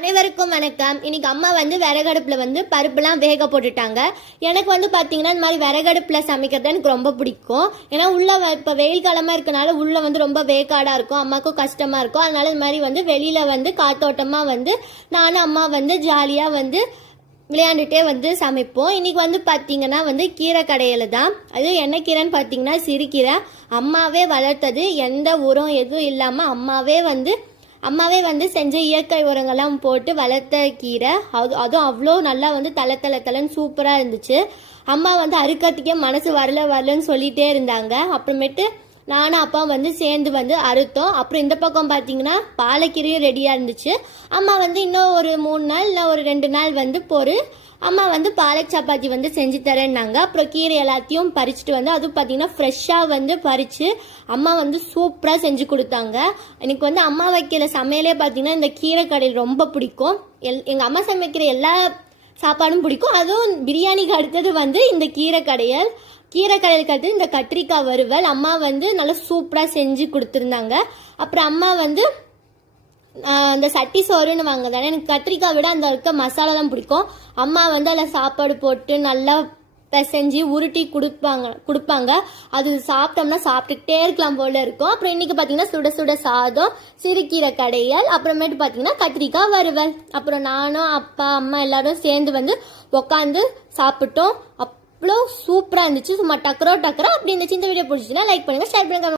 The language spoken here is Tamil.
அனைவருக்கும் வணக்கம். இன்னைக்கு அம்மா வந்து விறகடுப்புல வந்து பருப்புலாம் வேக போட்டுட்டாங்க. எனக்கு வந்து பாத்தீங்கன்னா இந்த மாதிரி விறகடுப்புல சமைக்கிறது எனக்கு ரொம்ப பிடிக்கும். ஏன்னா உள்ள இப்ப வெயில் காலமா இருக்கனால உள்ள வந்து ரொம்ப வேக்காடா இருக்கும், அம்மாக்கும் கஷ்டமா இருக்கும். அதனால இந்த மாதிரி வந்து வெளியில வந்து காத்தோட்டமா வந்து நானும் அம்மா வந்து ஜாலியா வந்து விளையாண்டுட்டே வந்து சமைப்போம். இன்னைக்கு வந்து பாத்தீங்கன்னா வந்து கீரை கடையில தான். அது என்ன கீரைன்னு பாத்தீங்கன்னா சிறுகீரை. அம்மாவே வளர்த்தது, எந்த உரம் எதுவும் இல்லாம அம்மாவே வந்து செஞ்ச இயற்கை உரங்கள்லாம் போட்டு வளர்த்த கீரை. அதுவும் அவ்வளோ நல்லா வந்து தலை சூப்பராக இருந்துச்சு. அம்மா வந்து அறுக்கிறதுக்கே மனசு வரலன்னு சொல்லிகிட்டே இருந்தாங்க. அப்புறமேட்டு நானும் அப்பா வந்து சேர்ந்து வந்து அறுத்தோம். அப்புறம் இந்த பக்கம் பார்த்தீங்கன்னா பாலக்கீரையும் ரெடியாக இருந்துச்சு. அம்மா வந்து இன்னும் ஒரு 3 நாள் இல்லை ஒரு 2 நாள் வந்து அம்மா வந்து பாலக் சப்பாத்தி வந்து செஞ்சு தரேன்னாங்க. அப்புறம் கீரை எல்லாத்தையும் பறிச்சுட்டு வந்து அதுவும் பார்த்தீங்கன்னா ஃப்ரெஷ்ஷாக வந்து பறித்து அம்மா வந்து சூப்பராக செஞ்சு கொடுத்தாங்க. எனக்கு வந்து அம்மா வைக்கிற சமையலே பார்த்தீங்கன்னா இந்த கீரை கடையில் ரொம்ப பிடிக்கும். எங்கள் அம்மா சமைக்கிற எல்லா சாப்பாடும் பிடிக்கும். அதுவும் பிரியாணிக்கு அடுத்தது வந்து இந்த கீரை கடையலுக்கு அடுத்தது இந்த கத்திரிக்காய் வறுவல் அம்மா வந்து நல்லா சூப்பராக செஞ்சு கொடுத்துருந்தாங்க. அப்புறம் அம்மா வந்து அந்த சட்டி சோறுன்னு வாங்க தானே, எனக்கு கத்திரிக்காய் விட அந்த இருக்க மசாலா தான் பிடிக்கும். அம்மா வந்து அதில் சாப்பாடு போட்டு நல்லா பிசைஞ்சு உருட்டி கொடுப்பாங்க. அது சாப்பிட்டோம்னா சாப்பிட்டுக்கிட்டே இருக்கலாம் போல இருக்கும். அப்புறம் இன்னைக்கு பார்த்தீங்கன்னா சுட சுட சாதம், சிறுகீரை கடையல், அப்புறமேட்டு பார்த்தீங்கன்னா கத்திரிக்காய் வறுவல். அப்புறம் நானும் அப்பா அம்மா எல்லாரும் சேர்ந்து வந்து உட்காந்து சாப்பிட்டோம். அவ்வளோ சூப்பராக இருந்துச்சு. சும்மா டக்கரோ அப்படி இருந்துச்சு. இந்த வீடியோ பிடிச்சிச்சுன்னா லைக் பண்ணுங்க, ஷேர் பண்ணுங்க.